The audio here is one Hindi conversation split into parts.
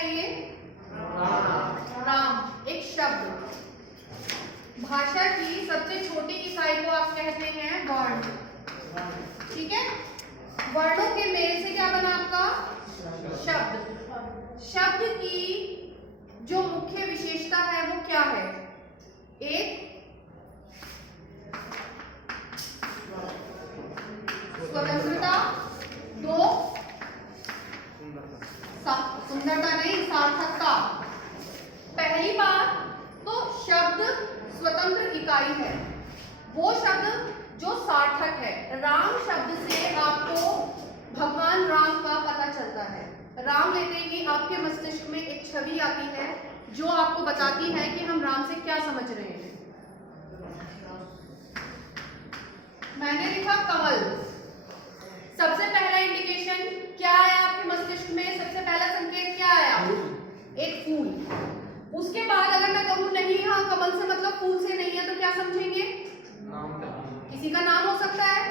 है ये? राम एक शब्द। भाषा की सबसे छोटी इकाई को आप कहते हैं वर्ण। ठीक है, वर्णों के मेल से क्या बना आपका शब्द। शब्द की जो मुख्य विशेषता है वो क्या है? एक, स्वतंत्रता। दो, सुंदरता नहीं, सार्थकता। पहली बात तो शब्द स्वतंत्र इकाई है, वो शब्द जो सार्थक है। राम शब्द से आपको भगवान राम का पता चलता है। राम लेते ही आपके मस्तिष्क में एक छवि आती है जो आपको बताती है कि हम राम से क्या समझ रहे हैं। मैंने लिखा कमल। सबसे पहला इंडिकेशन क्या आया आपके मस्तिष्क में? सबसे पहला संकेत क्या आया? एक फूल। उसके बाद अगर मैं कहूं नहीं, हाँ कमल से मतलब फूल से नहीं है, तो क्या समझेंगे? किसी का नाम हो सकता है।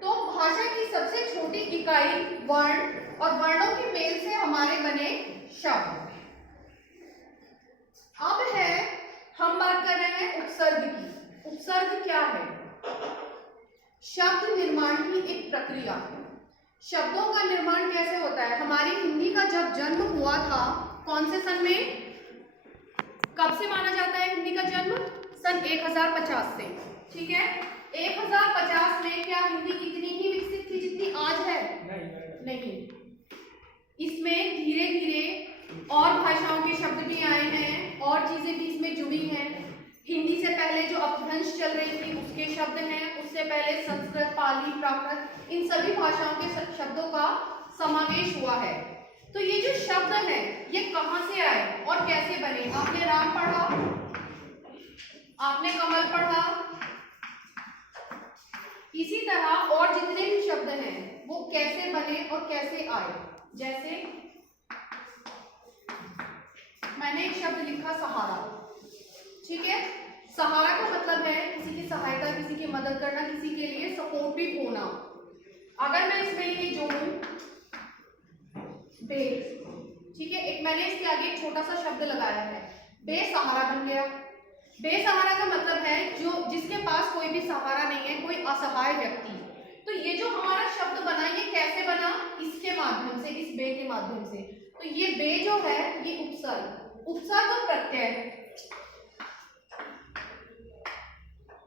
तो भाषा की सबसे छोटी इकाई वर्ण, और वर्णों के मेल से हमारे बने शब्द। अब है हम बात कर रहे हैं उपसर्ग की। उपसर्ग क्या है? शब्द निर्माण की एक प्रक्रिया। शब्दों का निर्माण कैसे होता है? हमारी हिंदी का जब जन्म हुआ था, कौन से सन में, कब से माना जाता है हिंदी का जन्म? सन 1050 से। ठीक है, 1050 में क्या हिंदी इतनी ही विकसित थी जितनी आज है? नहीं। इसमें धीरे धीरे और भाषाओं के शब्द भी आए हैं और चीजें भी इसमें जुड़ी हैं। हिंदी से पहले जो अपभ्रंश चल रही थी उसके शब्द हैं, उससे पहले संस्कृत, पाली, प्राकृत, इन सभी भाषाओं के शब्दों का समावेश हुआ है। तो ये जो शब्द हैं ये कहां से आए और कैसे बने? आपने राम पढ़ा, आपने कमल पढ़ा, इसी तरह और जितने भी शब्द हैं वो कैसे बने और कैसे आए। जैसे मैंने एक शब्द लिखा सहारा। ठीक है, सहारा का मतलब है किसी की सहायता, किसी की मदद करना, किसी के लिए सपोर्टिव होना। अगर मैं इसमें ये जोड़ूं बे, ठीक है, एक मैंने इसके आगे एक छोटा सा शब्द लगाया है, बेसहारा बन गया। बेसहारा का मतलब है जो जिसके पास कोई भी सहारा नहीं है, कोई असहाय व्यक्ति। तो ये जो हमारा शब्द बना, ये कैसे बना? इसके माध्यम से, इस बे के माध्यम से। तो ये बे जो है ये उपसर्ग। उपसर्ग और प्रत्यय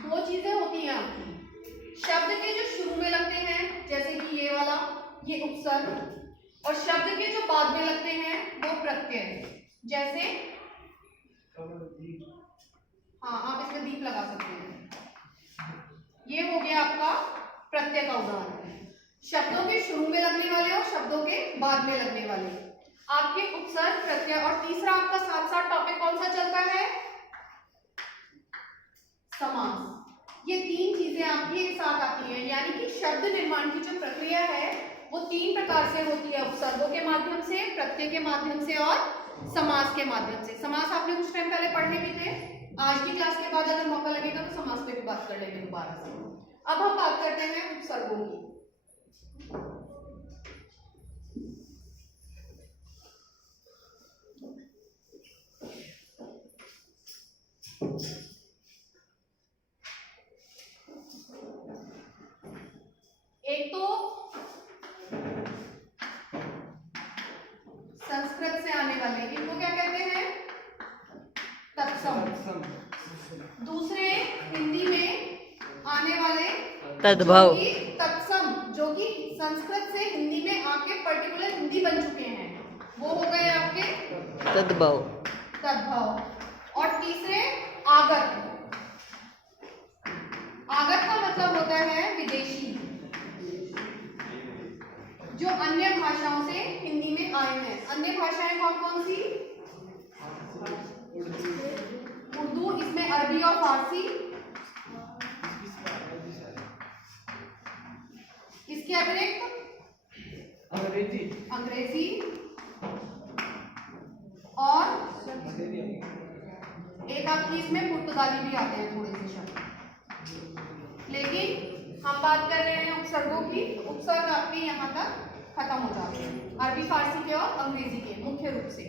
दो चीजें होती हैं आपकी। शब्द के जो शुरू में लगते हैं जैसे कि ये वाला, ये उपसर्ग, और शब्द के जो बाद में लगते हैं वो प्रत्यय। जैसे हाँ, आप इसमें दीप लगा सकते हैं। ये हो गया आपका प्रत्यय का उदाहरण। शब्दों के शुरू में लगने वाले और शब्दों के बाद में लगने वाले आपके उपसर्ग, प्रत्यय। और तीसरा आपका साथ साथ टॉपिक कौन सा चलता है? समास। ये तीन चीजें आपकी एक साथ आती हैं, यानी कि शब्द निर्माण की जो प्रक्रिया है वो तीन प्रकार से होती है, उपसर्गों के माध्यम से, प्रत्यय के माध्यम से और समास के माध्यम से। समास आपने कुछ टाइम पहले पढ़े भी थे। आज की क्लास के बाद अगर मौका लगेगा तो समास पे भी बात कर लेंगे दोबारा से। अब हम बात करते हैं उपसर्गों की। एक तो संस्कृत से आने वाले, इनको क्या कहते हैं? तत्सम। दूसरे हिंदी में आने वाले तद्भव। तत्सम, जो कि संस्कृत से हिंदी में आके पर्टिकुलर हिंदी बन चुके हैं, वो हो गए आपके तद्भव। तद्भव। और तीसरे आगत। आगत का मतलब होता है विदेशी, जो अन्य भाषाओं से हिंदी में आए हैं। अन्य भाषाएं कौन कौन सी? उर्दू, इसमें अरबी और फारसी, इसके अतिरिक्त अंग्रेजी और एक आपकी इसमें पुर्तगाली भी आते हैं थोड़े से शब्द। लेकिन हम बात कर रहे हैं उपसर्गों की। उपसर्ग आपके यहाँ तक खत्म हो जाते हैं, अरबी, फारसी के और अंग्रेजी के। मुख्य रूप से।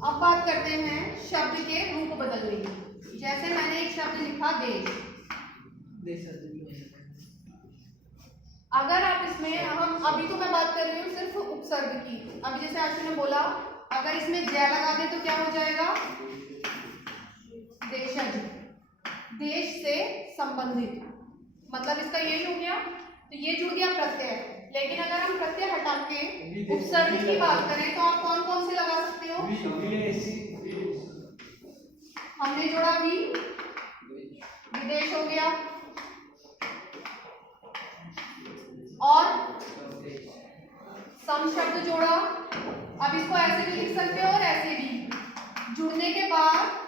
अब बात करते हैं शब्द के रूप बदलने की। जैसे मैंने एक शब्द लिखा देश, अगर आप इसमें, हम अभी तो मैं बात कर रही हूँ सिर्फ उपसर्ग की। अभी जैसे आशु ने बोला, अगर इसमें जय लगा दे तो क्या हो जाएगा? देशज, देश से संबंधित, मतलब इसका यही हो गया। तो ये जुड़ गया प्रत्यय। लेकिन अगर हम प्रत्यय हटा के उपसर्ग की बात करें तो आप कौन कौन से लगा सकते हो? हमने जोड़ा भी, विदेश हो गया, और सम शब्द जोड़ा। अब इसको ऐसे भी लिख सकते हो और ऐसे भी, जुड़ने के बाद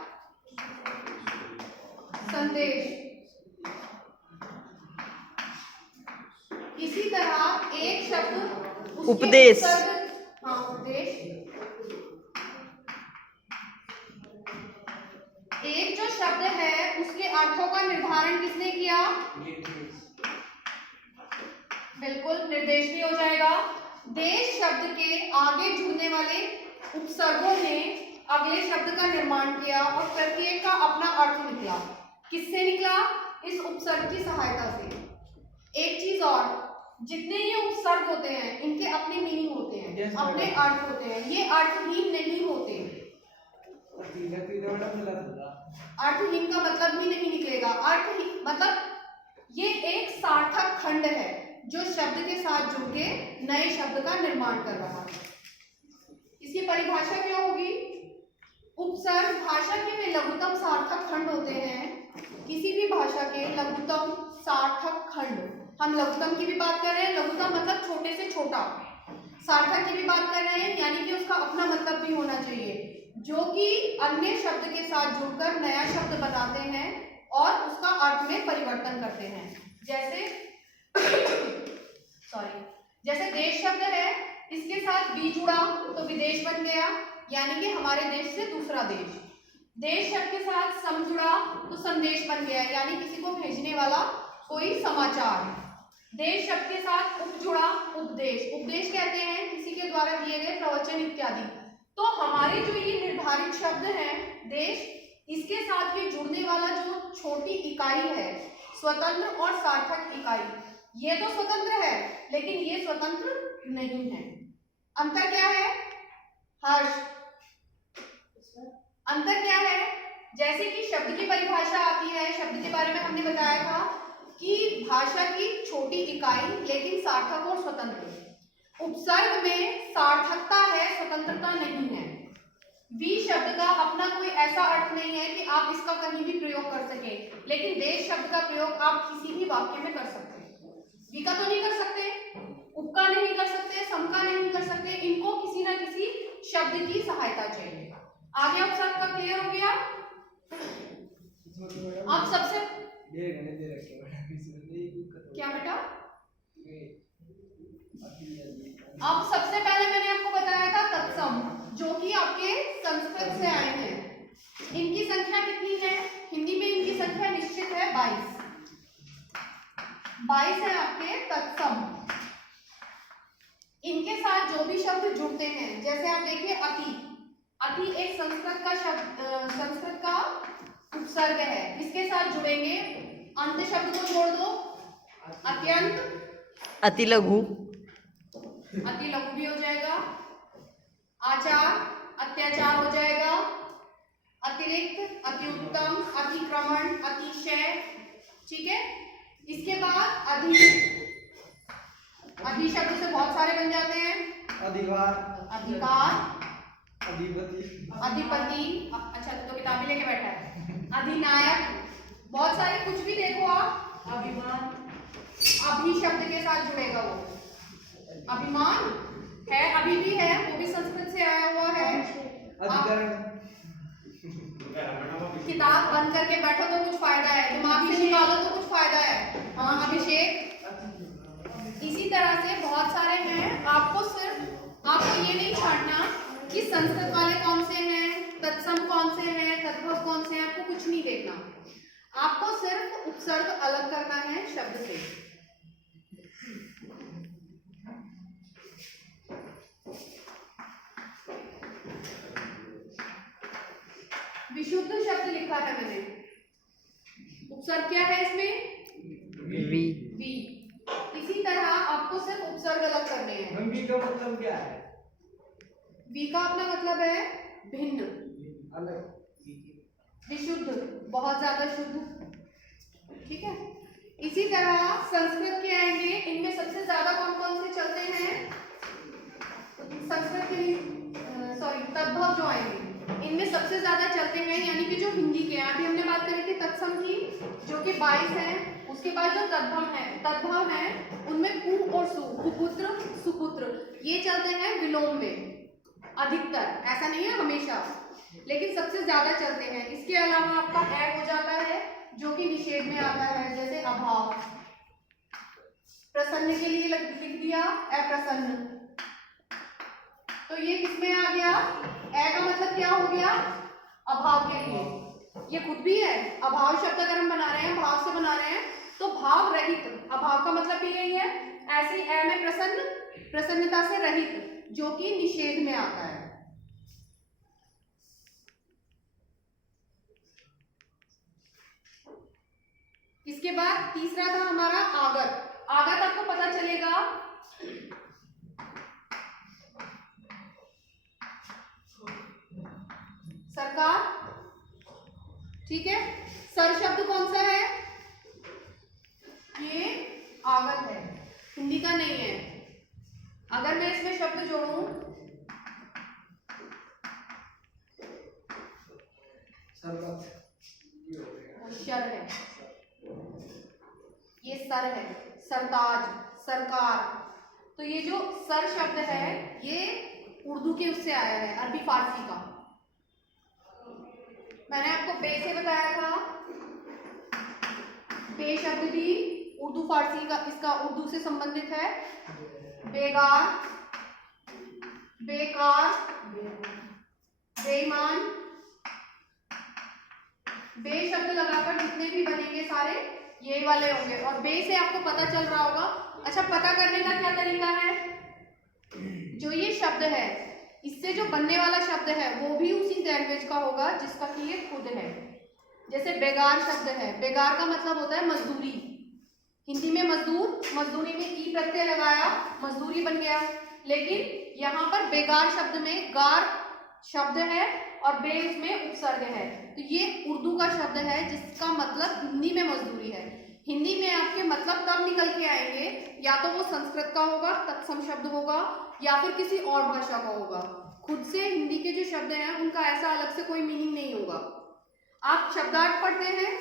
संदेश। इसी तरह एक शब्द उपदेश, हाँ उपदेश। एक जो शब्द है उसके अर्थों का निर्धारण किसने किया? बिल्कुल, निर्देश भी हो जाएगा। देश शब्द के आगे जुड़ने वाले उपसर्गों ने अगले शब्द का निर्माण किया और प्रत्येक का अपना अर्थ निकला। किससे निकला? इस उपसर्ग की सहायता से। एक चीज और, जितने ये उपसर्ग होते हैं इनके अपने मीनिंग होते हैं, अपने अर्थ होते हैं, ये अर्थहीन नहीं होते। अर्थहीन का मतलब ही नहीं निकलेगा। अर्थहीन मतलब ये एक सार्थक खंड है जो शब्द के साथ जुड़ के नए शब्द का निर्माण कर रहा है। इसकी परिभाषा क्या होगी? उपसर्ग भाषा के वे लघुतम सार्थक खंड होते हैं। किसी भी भाषा के लघुतम सार्थक खंड, हम लघुतम की भी बात कर रहे हैं, लघुतम मतलब छोटे से छोटा, सार्थक की भी बात कर रहे हैं, यानी कि उसका अपना मतलब भी होना चाहिए, जो कि अन्य शब्द के साथ जुड़कर नया शब्द बनाते हैं और उसका अर्थ में परिवर्तन करते हैं। जैसे जैसे देश शब्द है, इसके साथ बी जुड़ा तो विदेश बन गया, यानी कि हमारे देश से दूसरा देश। देश शब्द के साथ सम जुड़ा तो संदेश बन गया, यानी किसी को भेजने वाला कोई समाचार। देश शब्द के साथ उप जुड़ा, उपदेश। उपदेश कहते हैं किसी के द्वारा दिए गए प्रवचन इत्यादि। तो हमारे जो ये निर्धारित शब्द हैं देश, इसके साथ ये जुड़ने वाला जो छोटी इकाई है, स्वतंत्र और सार्थक इकाई, ये तो स्वतंत्र है लेकिन ये स्वतंत्र नहीं है। अंतर क्या है? हर्ष, अंतर क्या है? जैसे कि शब्द की परिभाषा आती है, शब्द के बारे में हमने बताया था कि भाषा की छोटी इकाई लेकिन सार्थक और स्वतंत्र। उपसर्ग में सार्थकता है, स्वतंत्रता नहीं है। वी शब्द का अपना कोई ऐसा अर्थ नहीं है कि आप इसका कहीं भी प्रयोग कर सके, लेकिन देश शब्द का प्रयोग आप किसी भी वाक्य में कर सकते हैं। वी का तो नहीं कर सकते, उप का नहीं कर सकते, सम का नहीं कर सकते, इनको किसी ना किसी शब्द की सहायता चाहिए। आगे उपसर्ग का क्लियर हो गया? अब सबसे क्या बेटा? अब सबसे पहले मैंने आपको बताया था तत्सम, जो कि आपके संस्कृत से आए हैं। इनकी संख्या कितनी है? हिंदी में इनकी संख्या निश्चित है 22। 22 है आपके तत्सम। इनके साथ जो भी शब्द जुड़ते हैं, जैसे आप देखिए अति, अति एक संस्कृत का शब्द, संस्कृत का उपसर्ग है, इसके साथ जुड़ेंगे, अंत शब्द को जोड़ दो, अत्यंत, अति लघु, अति लघु भी हो जाएगा, आचार, अत्याचार हो जाएगा, अतिरिक्त, अति उत्तम, अतिक्रमण, अतिशय, ठीक है। इसके बाद अधि, अधि शब्द से बहुत सारे बन जाते हैं, अधिकार, अधिकार, अधिपति, अधिपति, अच्छा तो किताबें लेके बैठा है, अधिनायक, बहुत सारे, कुछ भी देखो आप, अभिमान, अभी शब्द के साथ जुड़ेगा वो, अभिमान है, अभी भी है, वो भी संस्कृत से आया हुआ है। अधिकरण, किताब बंद करके बैठो तो कुछ फायदा है, दिमाग से निकालो तो कुछ फायदा है। हाँ अभिषेक। इसी तरह से बहुत सारे हैं, आपको सिर्फ, आपको ये नहीं छांटना कि संस्कृत वाले कौन से हैं, तत्सम कौन से हैं, तद्भव कौन से हैं, आपको कुछ नहीं देखना, आपको सिर्फ उपसर्ग अलग करना है शब्द से। विशुद्ध शब्द लिखा है मैंने, उपसर्ग क्या है इसमें? वी। वी। इसी तरह आपको सिर्फ उपसर्ग अलग करने हैं। वी का मतलब क्या है? वी का अपना मतलब है भिन्न, अलग, विशुद्ध, बहुत ज्यादा शुद्ध, ठीक है। इसी तरह संस्कृत के आएंगे, इनमें सबसे ज्यादा कौन कौन से चलते हैं? संस्कृत के तद्भव जो आएंगे इनमें सबसे ज्यादा चलते हैं, यानी कि जो हिंदी के हैं। अभी हमने बात करी थी तत्सम की, जो कि 22 है। उसके बाद जो तद्भव है उनमें कु और सु, कुपुत्र, सुपुत्र, ये चलते हैं विलोम में अधिकतर, ऐसा नहीं है हमेशा, लेकिन सबसे ज्यादा चलते हैं। इसके अलावा आपका ऐ हो जाता है जो कि निषेध में आता है, जैसे अभाव। प्रसन्न के लिए लिख दिया अप्रसन्न, तो ये किसमें आ गया? ए का मतलब क्या हो गया? अभाव के लिए। ये खुद भी है, अभाव शब्द अगर हम बना रहे हैं, भाव से बना रहे हैं, तो भाव रहित, अभाव का मतलब भी यही है। ऐसे ए में प्रसन्न, प्रसन्नता से रहित, जो कि निषेध में आता है। इसके बाद तीसरा था हमारा आगत। आगत आपको पता चलेगा सरकार, ठीक है। सर शब्द कौन सा है? ये आगत है, हिंदी का नहीं है। अगर मैं इसमें शब्द जोड़ूं, शर है, ये सर है, सरताज, सरकार। तो ये जो सर शब्द है ये उर्दू के उससे आया है, अरबी फारसी का। मैंने आपको बे से बताया था, बे शब्द भी उर्दू फारसी का, इसका उर्दू से संबंधित है। बेगार, बेकार, बेईमान, बे शब्द लगाकर जितने भी बनेंगे सारे ये वाले होंगे। और बे से आपको पता चल रहा होगा। अच्छा, पता करने का क्या तरीका है? जो ये शब्द है इससे जो बनने वाला शब्द है वो भी उसी लैंग्वेज का होगा जिसका कि ये खुद है। जैसे बेगार शब्द है, बेगार का मतलब होता है मजदूरी। हिंदी में मजदूर, मजदूरी में ई प्रत्यय लगाया, मजदूरी बन गया। लेकिन यहाँ पर बेगार शब्द में गार शब्द है और बे उसमें उपसर्ग है, तो ये उर्दू का शब्द है जिसका मतलब हिंदी में मजदूरी है। हिंदी में आपके मतलब तब निकल के आएंगे, या तो वो संस्कृत का होगा, तत्सम शब्द होगा, या फिर किसी और भाषा का होगा। खुद से हिंदी के जो शब्द हैं उनका ऐसा अलग से कोई मीनिंग नहीं होगा। आप शब्दार्थ पढ़ते हैं,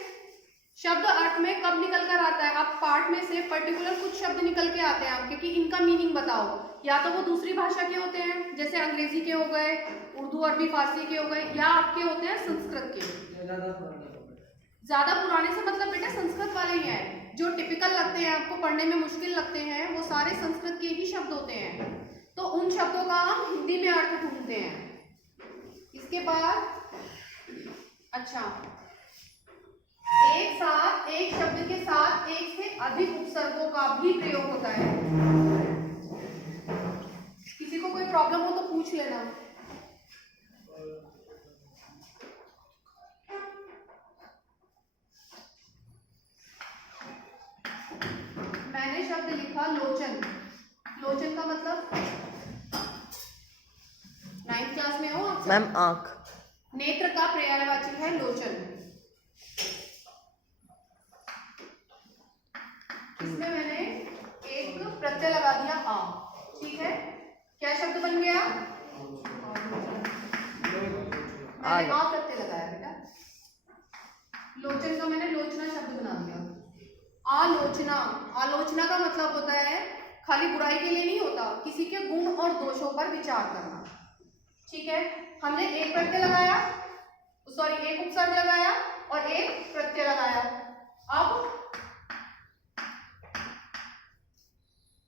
शब्द अर्थ में कब निकल कर आता है? आप पाठ में से पर्टिकुलर कुछ शब्द निकल के आते हैं आपके कि इनका मीनिंग बताओ, या तो वो दूसरी भाषा के होते हैं जैसे अंग्रेजी के हो गए, उर्दू अरबी फारसी के हो गए, या आपके होते हैं संस्कृत के। ज्यादा पुराने से मतलब बेटा संस्कृत वाले ही हैं, जो टिपिकल लगते हैं आपको पढ़ने में मुश्किल लगते हैं वो सारे संस्कृत के ही शब्द होते हैं। तो उन शब्दों का हम हिंदी में अर्थ ढूंढते हैं। इसके बाद अच्छा, एक साथ एक शब्द के साथ एक से अधिक उपसर्गों का भी प्रयोग होता है। किसी को कोई प्रॉब्लम हो तो पूछ लेना। मैंने शब्द लिखा लोचन। लोचन का मतलब 9th क्लास में हो आप? मैम आँख। नेत्र का पर्यायवाची है लोचन। इसमें मैंने एक प्रत्यय लगा दिया आ, ठीक है। क्या शब्द बन गया? मैंने आ प्रत्यय लगाया बेटा। लोचन का मैंने लोचना शब्द बना दिया। आलोचना, आलोचना का मतलब होता है खाली बुराई के लिए नहीं होता, किसी के गुण और दोषों पर विचार करना, ठीक है। हमने एक प्रत्यय लगाया, सॉरी एक उपसर्ग लगाया और एक प्रत्यय लगाया। अब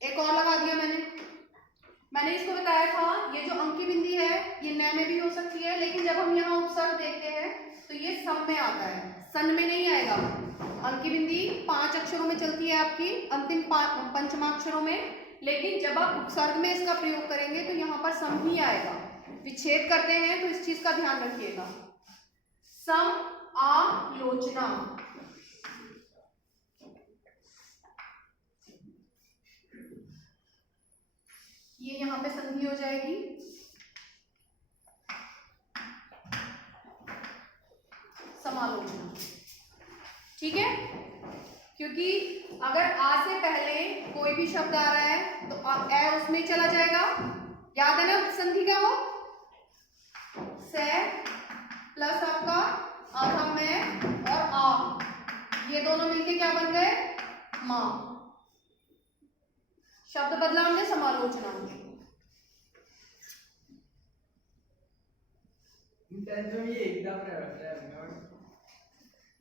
एक और लगा दिया मैंने इसको बताया था, ये जो अंकी बिंदी है ये न में भी हो सकती है, लेकिन जब हम यहाँ उपसर्ग देखते हैं तो ये सम में आता है, सन में नहीं आएगा। अंकी बिंदी 5 अक्षरों में चलती है आपकी, अंतिम पंचमाक्षरों में, लेकिन जब आप उपसर्ग में इसका प्रयोग करेंगे तो यहाँ पर सम ही आएगा। विच्छेद करते हैं तो इस चीज का ध्यान रखिएगा। सम आलोचना, ये यहाँ पे संधि हो जाएगी। समालोचना, ठीक है, क्योंकि अगर आ से पहले कोई भी शब्द आ रहा है तो ए उसमें चला जाएगा। याद है ना संधि क्या हो, से प्लस आपका आधा में और आ, ये दोनों मिलके क्या बन गए, मां। शब्द बदला हमने समालोचना में।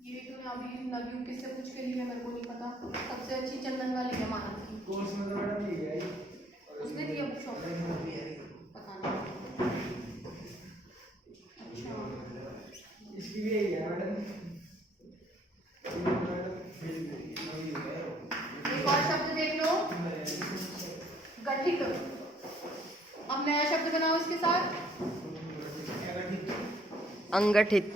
ये तूने अभी नवयुग किससे पूछ के लिए, मेरे को नहीं पता। सबसे अच्छी चंदन वाली है मानव की, कोर्स में तो मैडम ये है, उसने दिया बुक शॉप, पता नहीं। अच्छा, इसकी भी यही है मैडम। एक और शब्द देख लो, गठित। अब नया शब्द बनाओ इसके साथ, अंगठित।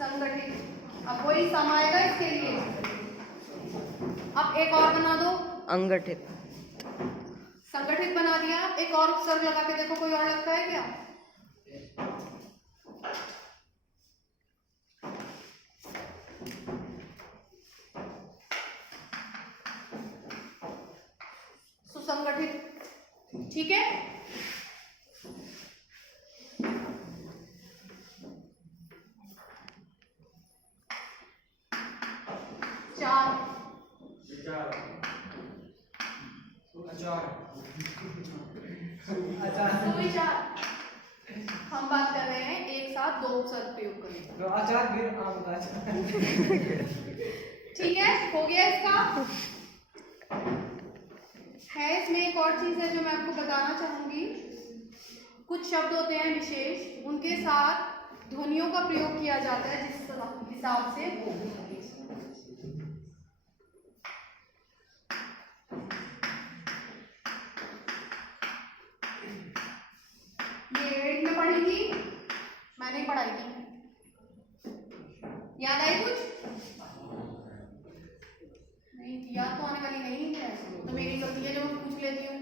संगठित। अब वही सम आएगा इसके लिए। अब एक और बना दो, अंगठित। संगठित बना दिया। एक और उपसर्ग लगा के देखो, कोई और लगता है क्या? सुसंगठित, ठीक है। हम बात कर रहे हैं एक साथ दो उपसर्ग प्रयोग करें, तो अचार फिर आम का ठीक है, हो गया इसका। है इसमें एक और चीज है जो मैं आपको बताना चाहूंगी। कुछ शब्द होते हैं विशेष, उनके साथ ध्वनियों का प्रयोग किया जाता है जिस हिसाब से वो। ये 8 में पढ़ी थी, मैंने ही पढ़ाई थी, याद आई कुछ? नहीं, याद तो आने वाली नहीं है, तो मेरी गलती है जो मैं पूछ लेती हूँ।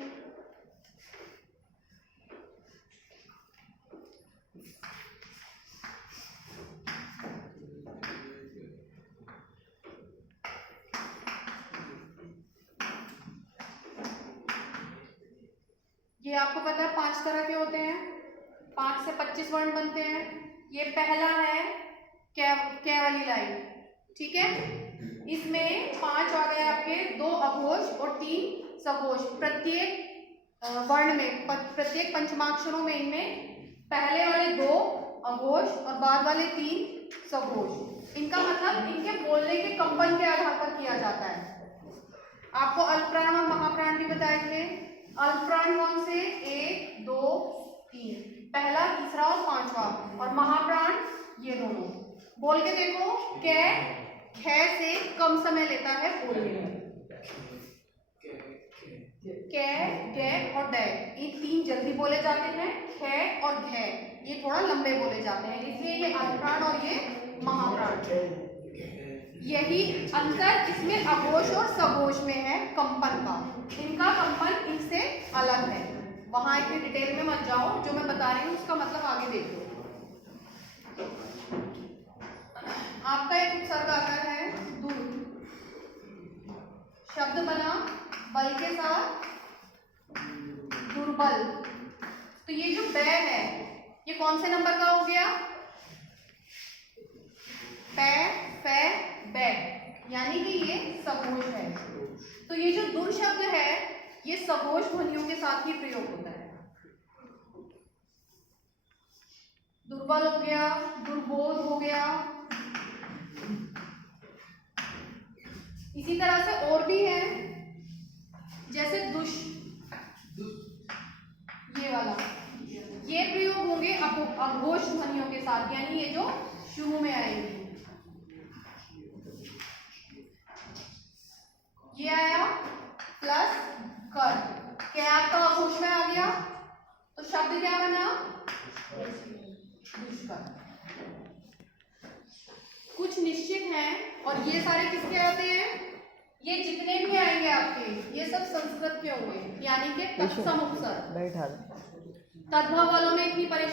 ये आपको पता है 5 तरह के होते हैं, 5 से 25 वर्ण बनते हैं। ये पहला है कै वाली लाइन, ठीक है। इसमें 5 आ गए आपके, 2 अघोष और 3 सघोष। प्रत्येक वर्ण में, प्रत्येक पंचमाक्षरों में इनमें पहले वाले 2 अघोष और बाद वाले 3 सघोष। इनका मतलब इनके बोलने के कंपन के आधार पर किया जाता है। आपको अल्पप्राण और महाप्राण भी बताए थे। अल्पप्राण कौन से? 1, 2, 3, पहला, तीसरा और 5वां। और महाप्राण ये दोनों। बोल के देखो, कै ख से कम समय लेता है बोलने में। कै, कै और दै, ये 3 जल्दी बोले जाते हैं। ख और घ ये थोड़ा लंबे बोले जाते हैं, इसलिए ये अल्पप्राण और ये महाप्राण। यही अंतर इसमें अघोष और सघोष में है, कंपन का। इनका कंपन इनसे अलग है। वहां इतनी डिटेल में मत जाओ, जो मैं बता रही हूँ उसका मतलब आगे देख लो। आपका एक उपसर्ग आता है दूर, शब्द बना बल के साथ दुर्बल। तो ये जो बै है ये कौन से नंबर का हो गया? पै, फै, बै, यानी कि ये सघोष है। तो ये जो दुर शब्द है ये सघोष ध्वनियों के साथ ही प्रयोग होता है। दुर्बल हो गया, दुर्बोध हो गया। इसी तरह से और भी है, जैसे दुष् ये वाला, ये प्रयोग होंगे अघोष ध्वनियों के साथ, यानी ये जो शुरू में आएंगे। ये आया प्लस कर, क्या आपका अघोष में आ गया, तो शब्द क्या बना, दुष्कर। कुछ निश्चित हैं और ये सारे किसके आते हैं, ये जितने भी आएंगे आपके ये सब संस्कृत के होंगे, यानी कि तत्सम उपसर्ग। बैठा तद्भव वालों में इतनी परेशानी